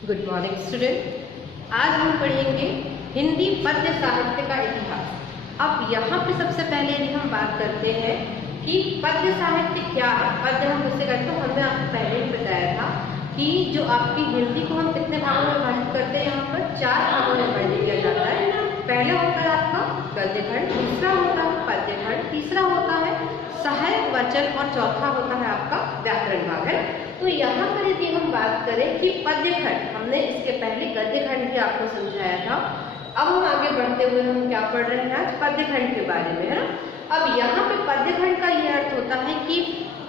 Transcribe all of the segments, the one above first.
Good morning student. आज हम पढ़ेंगे हिंदी पद्य साहित्य का इतिहास। अब यहाँ पे सबसे पहले यदि हम बात करते हैं कि पद्य साहित्य क्या है। पद्य हम किससे करते हैं, हमने आपको पहले ही बताया था कि जो आपकी हिंदी को हम कितने भागों में विभाजित करते हैं, यहाँ पर 4 भागों में विभाजित किया जाता है। पहले होता है आपका गद्य खंड, दूसरा होता है पद्य खंड, तीसरा होता है सहायक वचन और चौथा होता है आपका व्याकरण भाग है। तो यहाँ पर यदि हम बात करें कि पद्य खंड, हमने इसके पहले गद्य खंड भी आपको समझाया था। अब हम आगे बढ़ते हुए हम क्या पढ़ रहे हैं आज पद्य खंड के बारे में, है ना। अब यहाँ पे पद्य खंड का यह अर्थ होता है कि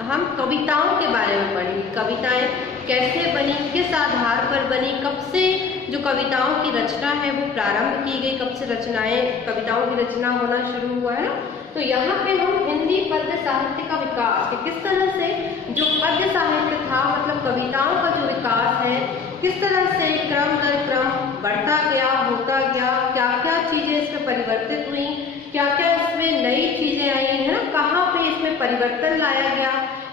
हम कविताओं के बारे में पढ़ेंगे। कविताएं कैसे बनी, किस आधार पर बनी, कब से जो कविताओं की रचना है वो प्रारंभ की गई, कब से कविताओं की रचना होना शुरू हुआ है ना। तो यहाँ पे हम हिंदी पद्य साहित्य का विकास, किस तरह से जो पद्य साहित्य था, मतलब कविताओं का जो विकास है, किस तरह से क्रम दर क्रम बढ़ता गया, होता गया, क्या क्या चीजें इसमें परिवर्तित हुई, क्या क्या इसमें नई चीजें आई, है ना। कहाँ पे इसमें परिवर्तन लाया गया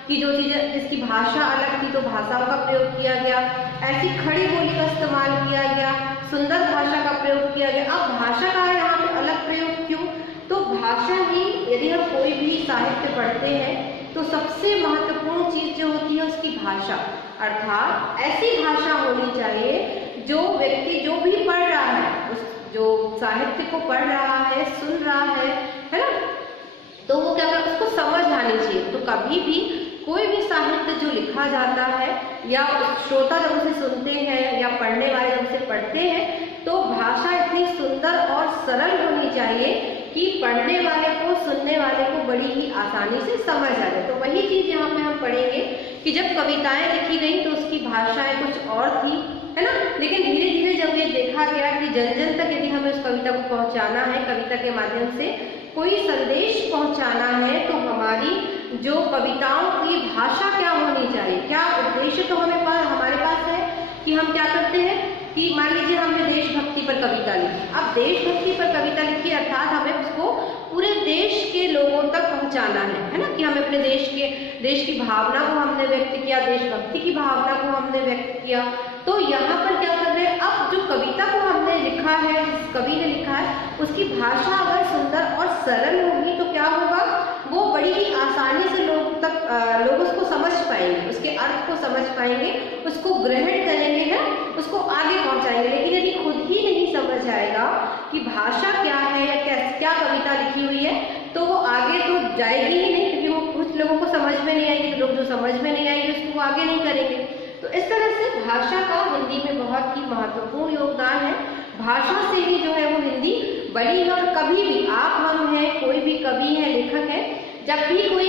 कि जो चीजें जिसकी भाषा अलग थी तो भाषाओं का प्रयोग किया गया, ऐसी खड़ी बोली का इस्तेमाल किया गया, सुंदर भाषा का प्रयोग किया गया। अब भाषा का यहाँ पे अलग प्रयोग क्यों, तो भाषा ही, यदि हम कोई भी साहित्य पढ़ते हैं तो सबसे महत्वपूर्ण चीज जो होती है उसकी भाषा, अर्थात ऐसी भाषा होनी चाहिए जो व्यक्ति जो भी पढ़ रहा है, उस जो साहित्य को पढ़ रहा है, सुन रहा है ना, तो वो क्या कर उसको समझ आनी चाहिए। तो कभी भी कोई भी साहित्य जो लिखा जाता है या श्रोता जब उसे सुनते हैं या पढ़ने वाले जब उसे पढ़ते हैं तो भाषा इतनी सुंदर और सरल होनी चाहिए कि पढ़ने वाले को, सुनने वाले को बड़ी ही आसानी से समझ आ जाए। तो वही चीज यहाँ पे हम पढ़ेंगे कि जब कविताएं लिखी गई तो उसकी भाषाएं कुछ और थी, है ना। लेकिन धीरे धीरे जब ये देखा गया कि जन जन तक यदि हमें उस कविता को पहुंचाना है, कविता के माध्यम से कोई संदेश पहुंचाना है, तो हमारी जो कविताओं की भाषा क्या होनी चाहिए, क्या उद्देश्य तो हमारे पास है कि हम क्या करते हैं कि मान लीजिए हमने देशभक्ति पर कविता लिखी। अब देशभक्ति पर कविता लिखी अर्थात हमें उसको पूरे देश के लोगों तक पहुंचाना है ना, कि हमें अपने देश की भावना को हमने व्यक्त किया, देशभक्ति की भावना को हमने व्यक्त किया। तो यहाँ पर क्या कर रहे हैं, अब जो कविता को हमने लिखा है, जिस कवि ने लिखा है, उसकी भाषा अगर सुंदर और सरल होगी तो क्या होगा, वो बड़ी ही आसानी से लोग उसको समझ पाएंगे, उसके अर्थ को समझ पाएंगे, उसको ग्रहण करेंगे, है उसको आगे पहुंचाएंगे। लेकिन यदि खुद ही नहीं समझ आएगा कि भाषा क्या है या क्या कविता लिखी हुई है, तो वो आगे तो जाएगी ही नहीं, क्योंकि वो कुछ लोगों को समझ में नहीं आएगी, लोग जो समझ में नहीं आएंगे उसको वो आगे नहीं करेंगे। तो इस तरह से भाषा का हिंदी में बहुत ही महत्वपूर्ण योगदान है। भाषा से ही जो है वो हिंदी बड़ी है। और कभी भी आप, हम हैं, कोई भी कवि है, लेखक है, जब भी कोई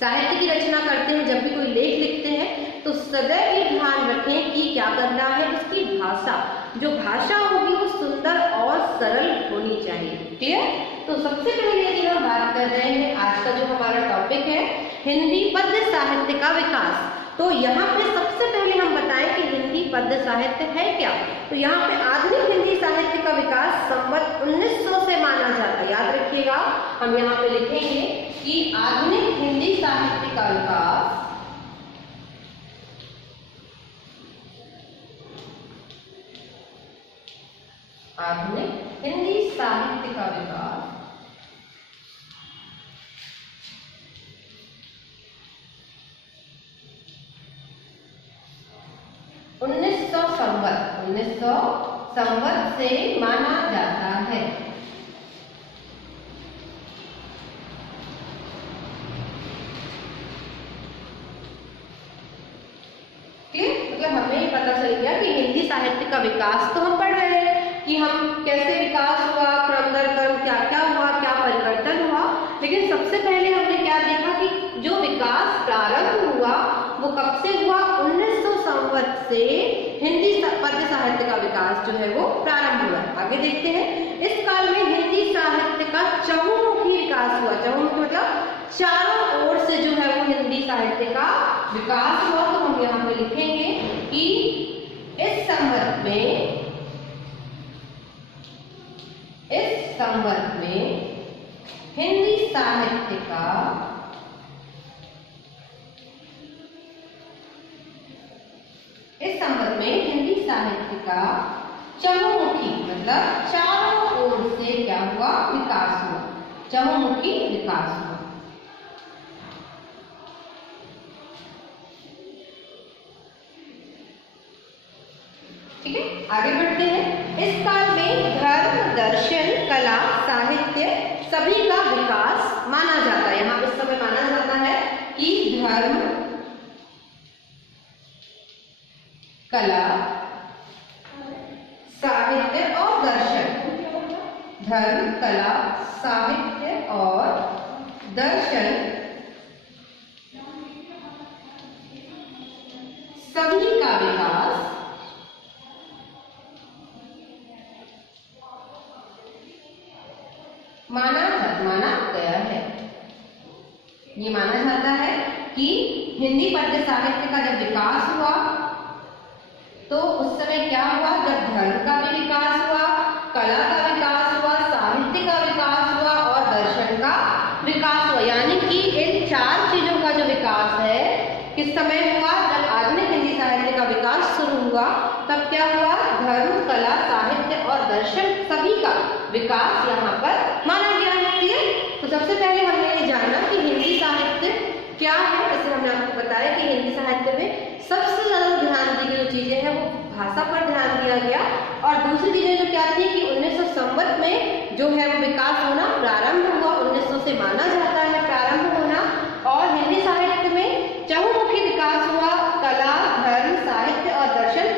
साहित्य की रचना करते हैं, जब भी कोई लेख लिखते हैं, तो सदैव ये ध्यान रखें कि क्या करना है, उसकी भाषा, जो भाषा होगी वो सुंदर और सरल होनी चाहिए। क्लियर। तो सबसे पहले यदि हम बात कर रहे हैं, आज का जो हमारा टॉपिक है हिंदी पद्य साहित्य का विकास, तो यहाँ पे सबसे पहले हम बताएं कि हिंदी पद्य साहित्य है क्या। तो यहाँ पे आधुनिक हिंदी साहित्य का विकास संवत 1900 से माना जाता है। याद रखिएगा, हम यहाँ पे लिखेंगे कि आधुनिक हिंदी साहित्य का विकास आधुनिक हिंदी साहित्य का विकास 1900 संवत से माना जाता है। मतलब हमें पता चल गया कि हिंदी साहित्य का विकास तो हम पढ़ रहे हैं कि हम कैसे विकास हुआ, क्रम दर क्रम क्या क्या हुआ, क्या परिवर्तन हुआ। लेकिन सबसे पहले हमने क्या देखा कि जो विकास प्रारंभ हुआ वो कब से हुआ, 1900 संवत से हिंदी पद्य साहित्य का विकास जो है वो प्रारंभ हुआ। आगे देखते हैं, इस काल में हिंदी साहित्य का चहुमुखी विकास हुआ। चहुमुखी मतलब चारों ओर से जो है वो हिंदी साहित्य का विकास हुआ। तो हम यहाँ पे लिखेंगे कि इस संवत में हिंदी साहित्य का इस संवत में हिंदी साहित्य का चहुमुखी मतलब चारों ओर से क्या हुआ, विकास हुआ, चहुमुखी विकास हुआ। ठीक है, आगे बढ़ते हैं। इस काल में धर्म, दर्शन, कला, साहित्य सभी का विकास माना जाता है। यहाँ इस समय माना जाता है कि धर्म, कला, साहित्य और दर्शन, धर्म, कला, साहित्य और दर्शन सभी का विकास माना गया है। ये माना जाता है कि हिंदी पद्य साहित्य का जब विकास हुआ तो उस समय क्या हुआ, जब धर्म का भी विकास हुआ, कला का विकास हुआ, साहित्य का विकास हुआ और दर्शन का विकास हुआ। यानी कि इन चार चीजों का जो विकास है किस समय हुआ, जब आधुनिक हिंदी साहित्य का विकास शुरू हुआ तब क्या हुआ, धर्म, कला, साहित्य और दर्शन सभी का विकास यहाँ पर माना गया है। तो सबसे पहले हमने ये जाना कि हिंदी साहित्य क्या है। जैसे हमने आपको बताया कि हिंदी साहित्य में सबसे ज्यादा ध्यान दी गई जो चीजें हैं वो भाषा पर ध्यान दिया गया, और दूसरी चीजें जो क्या थी कि 1900 संवत में जो है वो विकास होना प्रारंभ हुआ, 1900 से माना जाता है प्रारंभ होना, और हिंदी साहित्य में चहुमुखी विकास हुआ, कला, धर्म, साहित्य और दर्शन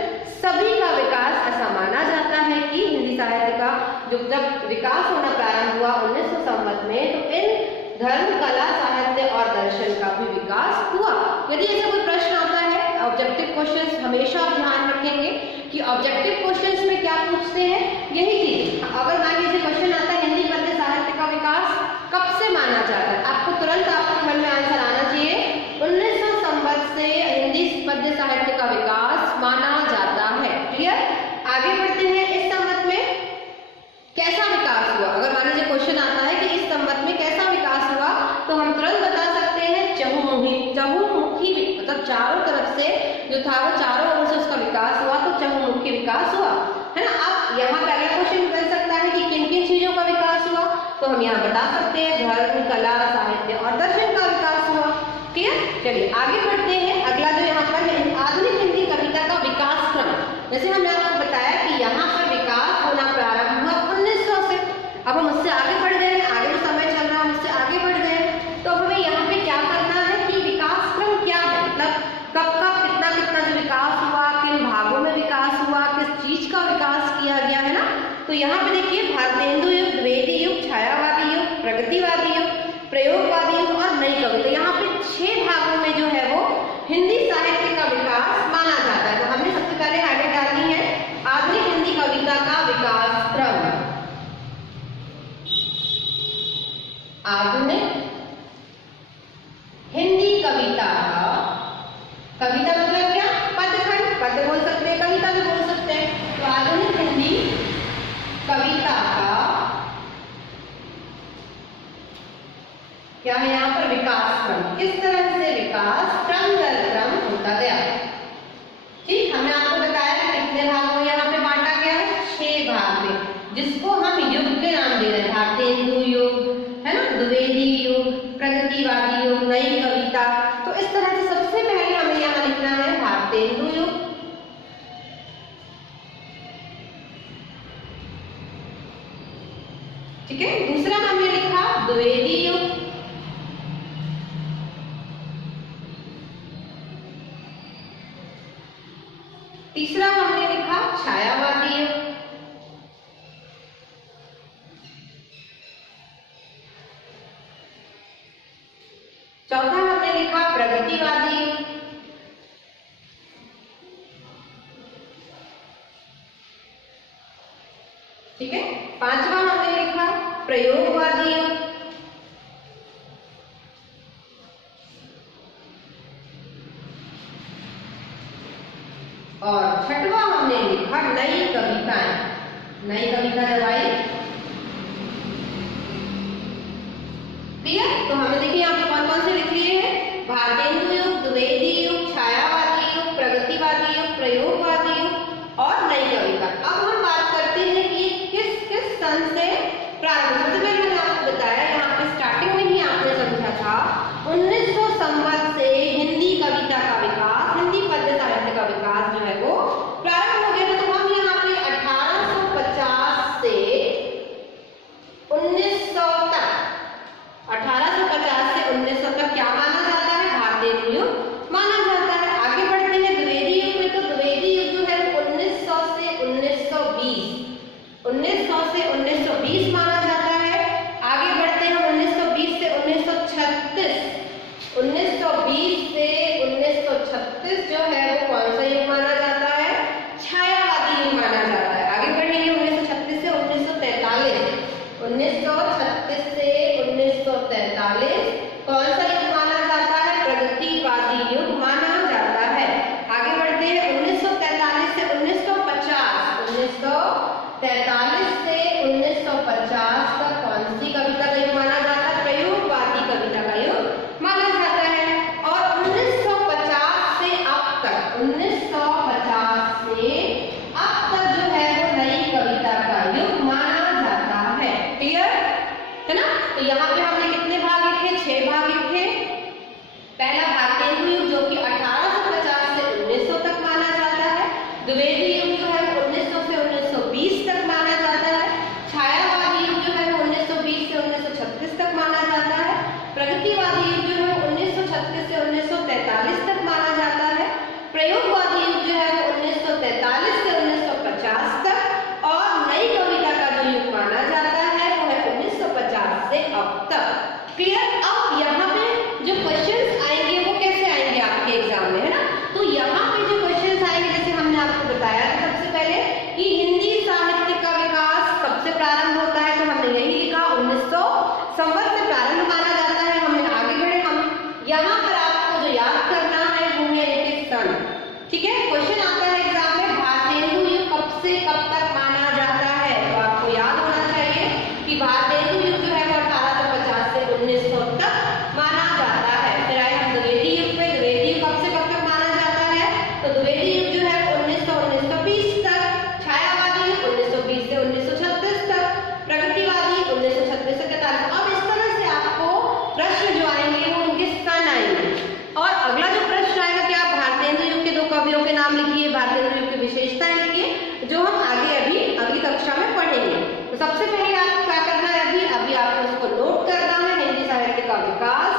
सभी का विकास ऐसा माना जाता है कि हिंदी साहित्य का जब विकास होना प्रारंभ हुआ 1900 संवत में, तो इन धर्म, कला, साहित्य और दर्शन का भी विकास हुआ। यदि ऐसा कोई प्रश्न आता है, ऑब्जेक्टिव क्वेश्चंस हमेशा आप ध्यान रखेंगे कि ऑब्जेक्टिव क्वेश्चंस में क्या पूछते हैं, यही चीज। अगर मान लीजिए क्वेश्चन आता है हिंदी पद्य साहित्य का विकास कब से माना जाता है, आपको तुरंत आपके मन में आंसर आना चाहिए 1900 संवत से हिंदी पद्य साहित्य का विकास माना जाता है। क्लियर, आगे बढ़ते हैं। इस संवत में कैसा विकास हुआ, अगर मान लीजिए क्वेश्चन आता है कि इस संवत में कैसा विकास हुआ, तो हम तुरंत बता सकते हैं चहुमुखी मतलब चारों तरफ से जो था वो चारों ओर से उसका विकास हुआ, तो चहुमुखी विकास हुआ, है ना। अब यहाँ पे अगला क्वेश्चन बन सकता है कि किन किन चीजों का विकास हुआ, तो हम यहाँ बता सकते हैं धर्म, कला, साहित्य और दर्शन का विकास हुआ। क्लियर, चलिए आगे बढ़ते हैं। अगला जो यहाँ पर है आधुनिक हिंदी कविता का विकास क्रम। जैसे हमने आपको बताया कि यहाँ पर विकास होना प्रारंभ हुआ 1900 से, अब हम उससे आगे बढ़ गए, आगे जो समय चल रहा है उससे आगे बढ़ गए, तो हमें यहाँ पे क्या करना है कि विकास क्रम क्या है, मतलब कब कब कितना कितना जो विकास हुआ, किन भागों में विकास हुआ, किस चीज का विकास किया गया, है ना। तो यहाँ पे देखिए भारतेंदु युग, द्विवेदी युग, छायावादी युग, प्रगतिवादी युग, प्रयोगवादी युग और नई कविता, यहाँ पे 6 भागों में जो है वो हिंदी साहित्य का विकास माना जाता है। तो हमने सबसे पहले हेडिंग डाली है आधुनिक हिंदी कविता का विकास क्रम। आधुनिक हिंदी कविता का, कविता मतलब क्या, पद्यखंड, पद्य बोल सकते हैं, कविता भी बोल सकते हैं। तो आधुनिक हिंदी कविता का क्या है यहाँ पर विकास क्रम, किस तरह से विकास क्रम दर क्रम होता गया। ठीक, हमने आपको बताया कितने भागों में यहाँ पे बांटा गया है, 6 भाग में, जिसको हम युग के नाम दे रहे हैं, भारतेंदु युग, है ना, द्विवेदी युग, प्रगतिवादी युग, नई कविता। तो इस तरह से सबसे पहले हमें यहाँ लिखना है भारतेंदु युग, ठीक है। दूसरा हमने लिखा द्विवेदी युग, तीसरा हमने लिखा छायावादी युग, चौथा हमने लिखा प्रगतिवादी युग, ठीक है। पांचवा हमने लिखा प्रयोगवादी युग, और छठवा हमने लिखा नई कविताएं। नई कविता जब आई, क्लियर। तो हमने देखिए यहाँ पे कौन कौन से लिख लिए हैं, भारतेंदु युग, द्विवेदी युग, छायावादी युग, प्रगतिवादी युग, प्रयोगवादी 1943 से 1950 तक कौन सी कविता का युग माना जाता है? प्रयोगवादी कविता का युग माना जाता है। और 1950 से अब तक, 1950 से अब तक जो है वो नई कविता का युग माना जाता है। क्लियर है ना? तो यहाँ पे हमने कितने भाग लिखे? 6 भाग लिखे। पहला भारतेंदु युग जो कि 1850 से 1900 तक माना जाता है। द्विवेदी युग जो है 1900 से 1920 तक माना जाता है। छायावादी युग जो है 1920 से 1936 तक माना जाता है। प्रगतिवादी युग जो है 1936 से 1943 तक माना जाता है। प्रयोगवादी युग जो है 1943 से 1950 तक। और नई कविता का जो युग माना जाता है वो है 1950 से अब तक। क्लियर? अब यहाँ पे जो क्वेश्चंस आएंगे वो कैसे आएंगे आपके एग्जाम में, है ना? तो यहाँ पे जो क्वेश्चंस आएंगे, जैसे हमने आपको बताया था सबसे पहले कि हिंदी साहित्य का विकास कब से प्रारंभ होता है, तो हमने यही लिखा 1900 संवत से प्रारंभ माना जाता है। हमने आगे बढ़े, हम यहाँ पर आपको जो याद करना है वो है एक सन। ठीक है? क्वेश्चन आता है एग्जाम में, भारतेंदु युग कब से कब तक माना जाता है, तो आपको याद होना चाहिए कि भारतेंदु युग जो है वो 1850 से 1900 तक माना जाता है। फिर आए हम द्विवेदी युग पे। द्विवेदी युग कब से कब तक माना जाता है, तो द्विवेदी युग जो है 1900 1920 तक। छायावादी युग 1920 से 1936 तक। प्रगतिवादी 1936 से 43। अब इस तरह से आपको प्रश्न जो आएंगे वो उनके सन आएंगे। और अगला जो प्रश्न आएगा कि आप भारतेंदु युग के 2 कवियों के नाम लिखिए, भारतेंदु युग की विशेषताएं लिखिए, जो हम आगे अभी अगली कक्षा में पढ़ेंगे। तो सबसे पहले आपको क्या करना है, अभी आपको उसको नोट करना है, हिंदी साहित्य का विकास।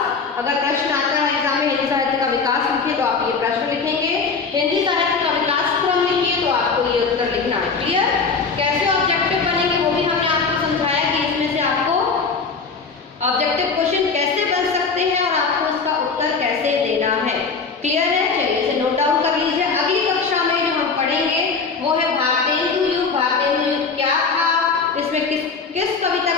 अगर प्रश्न आता है एग्जाम में हिंदी साहित्य का विकास लिखिए तो आप ये प्रश्न लिखेंगे। हिंदी साहित्य का विकास क्रम लिखिए तो आपको ये उत्तर लिखना है। क्लियर? कैसे ऑब्जेक्टिव बनेंगे वो भी हमने आपको समझाया कि इसमें से आपको ऑब्जेक्टिव क्वेश्चन कैसे बन सकते हैं और आपको इसका उत्तर कैसे देना है। क्लियर है? चलिए इसे नोट डाउन कर लीजिए। अगली कक्षा में जो हम पढ़ेंगे वो है भारतेंदु युग। भारतेंदु युग क्या था, इसमें किस कविता